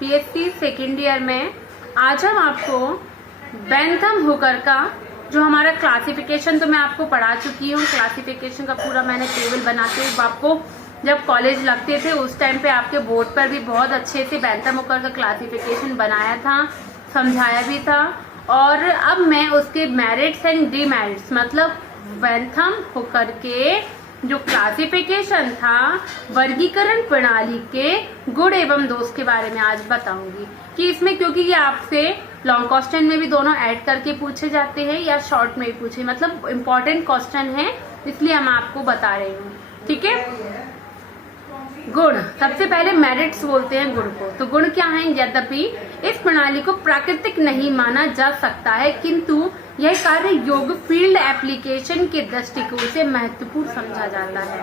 PhD second year में आज हम आपको बेंथम हुकर का जो हमारा क्लासिफिकेशन तो मैं आपको पढ़ा चुकी हूँ। क्लासिफिकेशन का पूरा मैंने टेबल बना के आपको जब कॉलेज लगते थे उस टाइम पे आपके बोर्ड पर भी बहुत अच्छे से बेंथम हुकर का क्लासिफिकेशन बनाया था, समझाया भी था। और अब मैं उसके मेरिट्स एंड डीमेरिट्स मतलब बेंथम हुकर के जो क्लासिफिकेशन था वर्गीकरण प्रणाली के गुण एवं दोष के बारे में आज बताऊंगी कि इसमें, क्योंकि ये आपसे लॉन्ग क्वेश्चन में भी दोनों ऐड करके पूछे जाते हैं या शॉर्ट में भी पूछे, मतलब इम्पोर्टेंट क्वेश्चन है, इसलिए हम आपको बता रहे हूँ। ठीक है, गुण सबसे पहले मेरिट्स बोलते हैं गुण को। तो गुण क्या है? यद्यपि इस प्रणाली को प्राकृतिक नहीं माना जा सकता है, किंतु यह कार्य योग फील्ड एप्लीकेशन के दृष्टिकोण से महत्वपूर्ण समझा जाता है।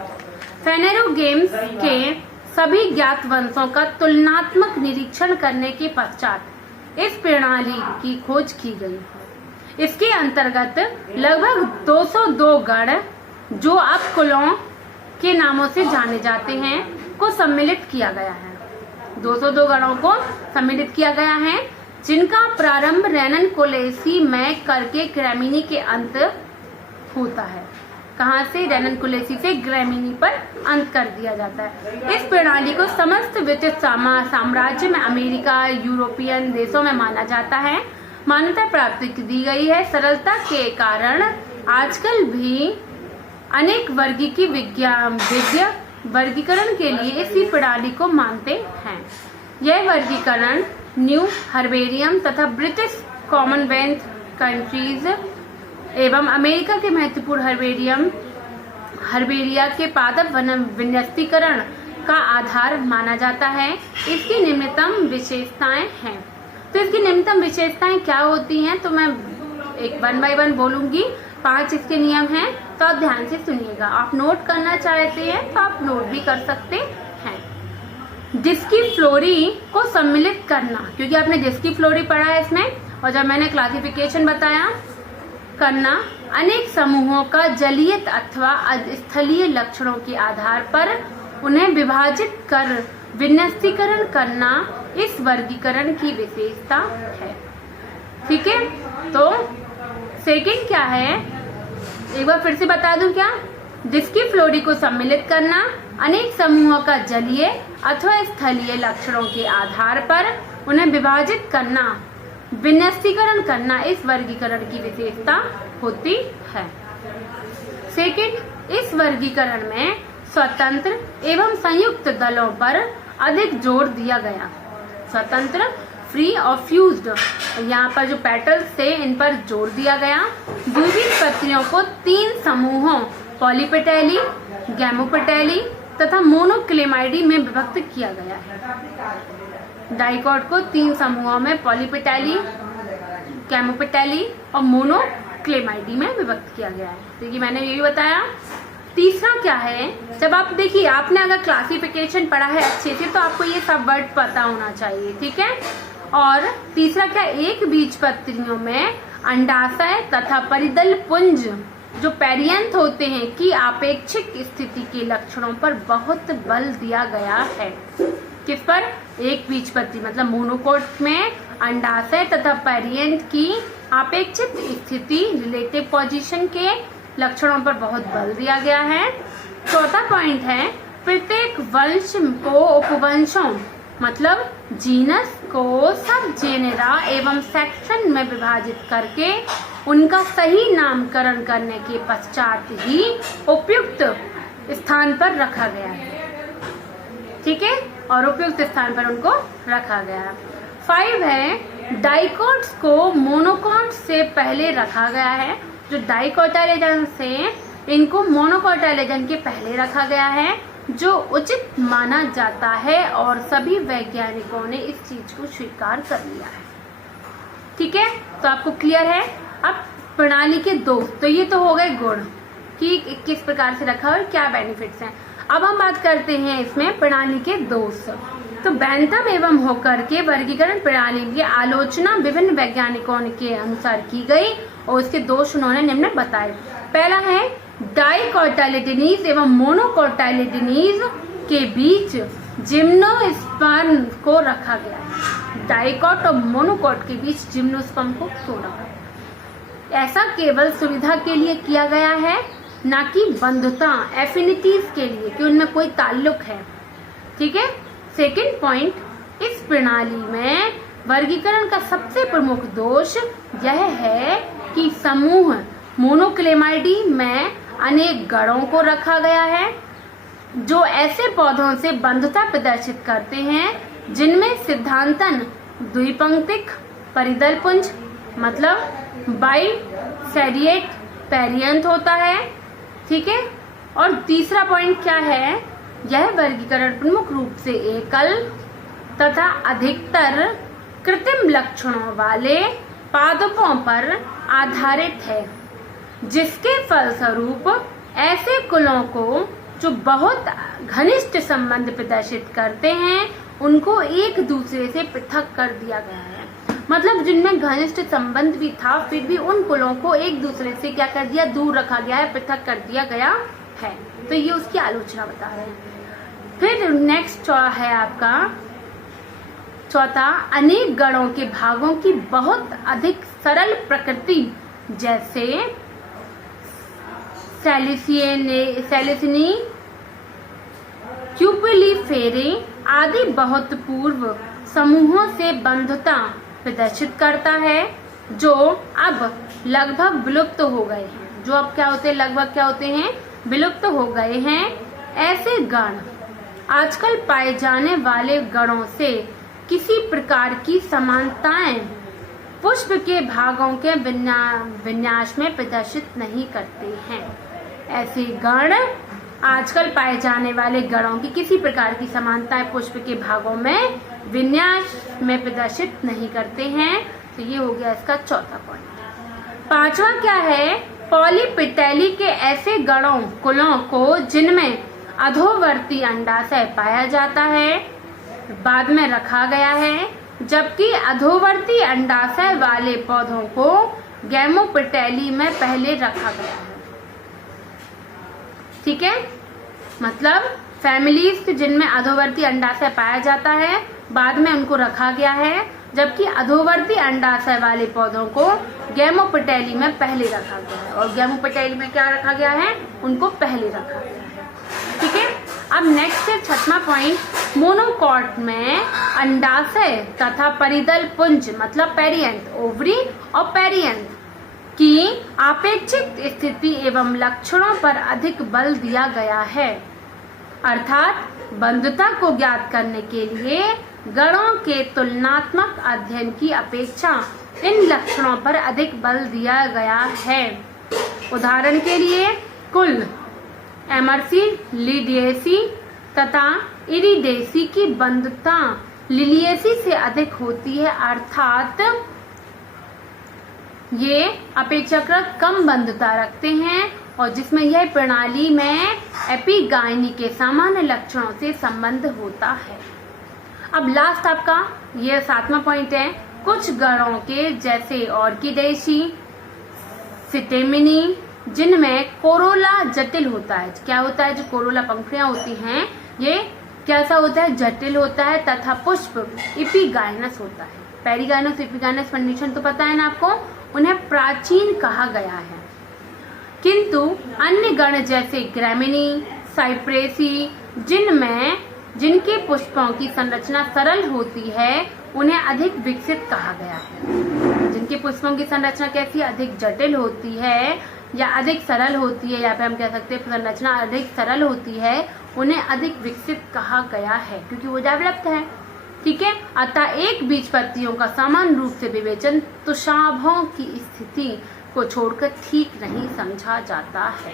फेनेरो गेम्स के सभी ज्ञात वंशों का तुलनात्मक निरीक्षण करने के पश्चात इस प्रणाली की खोज की गई। इसके अंतर्गत लगभग 202 गण जो अब कुलों के नामों से जाने जाते हैं को सम्मिलित किया गया है। 202 गणों को सम्मिलित किया गया है जिनका प्रारंभ रेनन कोलेसी में करके ग्रामीणी के अंत होता है। कहाँ से? रेनन कोलेसी से ग्रामीणी पर अंत कर दिया जाता है। इस प्रणाली को समस्त विचित्र साम्राज्य में अमेरिका, यूरोपियन देशों में माना जाता है। मान्यता प्राप्त दी गई है। सरलता के कारण आजकल भी अनेक वर्गीकरण के लिए इसी प्रणाली को मानते हैं। यह वर्गीकरण न्यू हर्बेरियम तथा ब्रिटिश कॉमनवेल्थ कंट्रीज एवं अमेरिका के महत्वपूर्ण हर्बेरिया के पादप विन्यासीकरण का आधार माना जाता है। इसकी निम्नतम विशेषताएं हैं। तो इसकी निम्नतम विशेषताएं क्या होती हैं तो मैं एक 1 बाय 1 बोलूंगी। 5 इसके नियम हैं, तो आप ध्यान से सुनिएगा। आप नोट करना चाहते हैं तो आप नोट भी कर सकते हैं। डिस्की फ्लोरी को सम्मिलित करना, क्योंकि आपने डिस्की फ्लोरी पढ़ा है इसमें, और जब मैंने क्लासिफिकेशन बताया करना अनेक समूहों का जलीय अथवा स्थलीय लक्षणों के आधार पर उन्हें विभाजित कर विन्यासीकरण करना इस वर्गीकरण की विशेषता है। ठीक है, तो सेकंड क्या है एक बार फिर से बता दूं क्या? डिस्की फ्लोरी को सम्मिलित करना अनेक समूहों का जलीय अथवा स्थलीय लक्षणों के आधार पर उन्हें विभाजित करना विन्यासीकरण करना इस वर्गीकरण की विशेषता होती है। सेकंड, इस वर्गीकरण में स्वतंत्र एवं संयुक्त दलों पर अधिक जोर दिया गया। स्वतंत्र, फ्री और फ्यूज्ड, यहाँ पर जो पेटल्स थे इन पर जोर दिया गया। द्विबीजपत्रियों को 3 समूहों पॉलीपेटैली, गैमोपेटैली तथा मोनोक्लेमाइडी में विभक्त किया गया है। डाइकॉट को 3 समूहों में पॉलीपेटैली, गैमोपेटैली और मोनोक्लेमाइडी में विभक्त किया गया है। देखिए मैंने यही बताया। तीसरा क्या है? जब आप देखिए आपने अगर क्लासिफिकेशन पढ़ा है अच्छे से तो आपको ये सब वर्ड पता होना चाहिए। ठीक है, और तीसरा क्या? एक बीजपत्रियों में अंडाशय तथा परिदल पुंज जो पेरियंथ होते हैं कि आपेक्षिक स्थिति के लक्षणों पर बहुत बल दिया गया है। किस पर? एक बीजपत्री मतलब मोनोकोट में अंडाशय तथा पेरियंथ की आपेक्षिक स्थिति रिलेटिव पोजीशन के लक्षणों पर बहुत बल दिया गया है। चौथा पॉइंट है प्रत्येक वंश को उपवंशों मतलब जीनस को सब जेनेरा एवं सेक्शन में विभाजित करके उनका सही नामकरण करने के पश्चात ही उपयुक्त स्थान पर रखा गया है। ठीक है, और उपयुक्त स्थान पर उनको रखा गया। 5 है डाइकोट्स को मोनोकोट्स से पहले रखा गया है। जो डाइकोटाइलेजन से इनको मोनोकोटाइलेजन के पहले रखा गया है, जो उचित माना जाता है और सभी वैज्ञानिकों ने इस चीज को स्वीकार कर लिया है। ठीक है, तो आपको क्लियर है। अब प्रणाली के दोष, तो ये तो हो गए गुण कि किस प्रकार से रखा और क्या बेनिफिट्स हैं। अब हम बात करते हैं इसमें प्रणाली के दोष। तो बेंथम एवं हुकर के वर्गीकरण प्रणाली की आलोचना विभिन्न वैज्ञानिकों के अनुसार की गई और उसके दोष उन्होंने निम्न बताए। पहला है डाइकोटाइलेडनीज एवं मोनोकोटाइलेडनीज के बीच जिम्नोस्पर्म स्पर्म को रखा गया है। डाइकॉट और मोनोकॉट के बीच जिम्नोस्पर्म को क्यों रखा है? ऐसा केवल सुविधा के लिए किया गया है, ना कि बंधुता एफिनिटीज के लिए कि उनमें कोई ताल्लुक है। ठीक है। सेकंड पॉइंट, इस प्रणाली में वर्गीकरण का सबसे प्रमुख दोष यह है कि समूह मोनोक्लेमाइडी में अनेक गणों को रखा गया है जो ऐसे पौधों से बंधुता प्रदर्शित करते हैं जिनमें सिद्धांतन द्विपंक्तिक परिदल पुंज मतलब बाइसेडिएट पेरियंथ होता है। ठीक है। और तीसरा पॉइंट क्या है, यह वर्गीकरण प्रमुख रूप से एकल तथा अधिकतर कृत्रिम लक्षणों वाले पादपों पर आधारित है, जिसके फलस्वरूप ऐसे कुलों को जो बहुत घनिष्ठ संबंध प्रदर्शित करते हैं उनको एक दूसरे से पृथक कर दिया गया है। मतलब जिनमें घनिष्ठ संबंध भी था फिर भी उन कुलों को एक दूसरे से क्या कर दिया, दूर रखा गया है, पृथक कर दिया गया है। तो ये उसकी आलोचना बता रहे हैं। फिर नेक्स्ट है आपका चौथा, अनेक गणों के भागों की बहुत अधिक सरल प्रकृति जैसे सैलिसिनी क्यूपिलीफेरे आदि बहुत पूर्व समूहों से बंधुता प्रदर्शित करता है जो अब लगभग विलुप्त हो गए हैं। जो अब क्या होते हैं, लगभग क्या होते हैं, विलुप्त हो गए हैं। ऐसे गण आजकल पाए जाने वाले गणों से किसी प्रकार की समानताएं पुष्प के भागों के विन्यास में प्रदर्शित नहीं करते हैं। ऐसे गण आजकल पाए जाने वाले गणों की किसी प्रकार की समानताएं पुष्प के भागों में विन्यास में प्रदर्शित नहीं करते हैं। तो ये हो गया इसका चौथा पॉइंट। पांचवा क्या है, पॉलीपिटेली के ऐसे गणों कुलों को जिनमें अधोवर्ती अंडाशय पाया जाता है बाद में रखा गया है, जबकि अधोवर्ती अंडाशय वाले पौधों को गैमोपिटेली में पहले रखा गया है। ठीक है। मतलब फैमिलीज जिनमें अधोवर्ती अंडाशय पाया जाता है बाद में उनको रखा गया है, जबकि अधोवर्ती अंडाशय वाले पौधों को गैमोपिटेली में पहले रखा गया है। और गैमोपिटेली में क्या रखा गया है, उनको पहले रखा गया है। ठीक है। अब नेक्स्ट है छठवां पॉइंट, मोनोकॉट में अंडाशय तथा परिदल पुंज मतलब पेरियंथ, ओवरी और पेरियंथ की आपेक्षिक स्थिति एवं लक्षणों पर अधिक बल दिया गया है। अर्थात बंधुता को ज्ञात करने के लिए गणों के तुलनात्मक अध्ययन की अपेक्षा इन लक्षणों पर अधिक बल दिया गया है। उदाहरण के लिए कुल एमर्सी, लिलिएसी तथा इरिडेसी की बंधुता लिलिएसी से अधिक होती है, अर्थात ये अपेक्षाकृत कम बंधुता रखते हैं और जिसमें यह प्रणाली में एपिगाइनी के सामान्य लक्षणों से संबंध होता है। अब लास्ट आपका ये सातवां पॉइंट है, कुछ गणों के जैसे ऑर्किडेसी, सिटेमिनी जिनमें कोरोला जटिल होता है। क्या होता है, जो कोरोला पंखुड़ियां होती हैं ये कैसा होता है, जटिल होता है तथा पुष्प इपिगाइनस होता है। पेरिगाइनस इपिगाइनस कंडीशन तो पता है ना आपको, उन्हें प्राचीन कहा गया है। किंतु अन्य गण जैसे ग्रैमिनी, साइप्रेसी जिनके पुष्पों की संरचना सरल होती है उन्हें अधिक विकसित कहा गया है। जिनके पुष्पों की संरचना कैसी, अधिक जटिल होती है या अधिक सरल होती है, या फिर हम कह सकते हैं संरचना अधिक सरल होती है, उन्हें अधिक विकसित कहा गया है क्योंकि वो डेवलप्ड है। ठीक है। अतः एक बीज पत्तियों का समान रूप से विवेचन तुषाभों की स्थिति को छोड़कर ठीक नहीं समझा जाता है।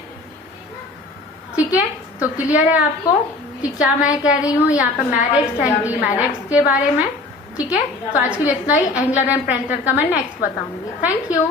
ठीक है। तो क्लियर है आपको कि क्या मैं कह रही हूँ यहाँ पर मैरिट्स एंड डीमेरिट्स के बारे में। ठीक है। तो आज के लिए इतना ही। एंगलर एंड प्रेंटर का मैं नेक्स्ट बताऊंगी। Thank you.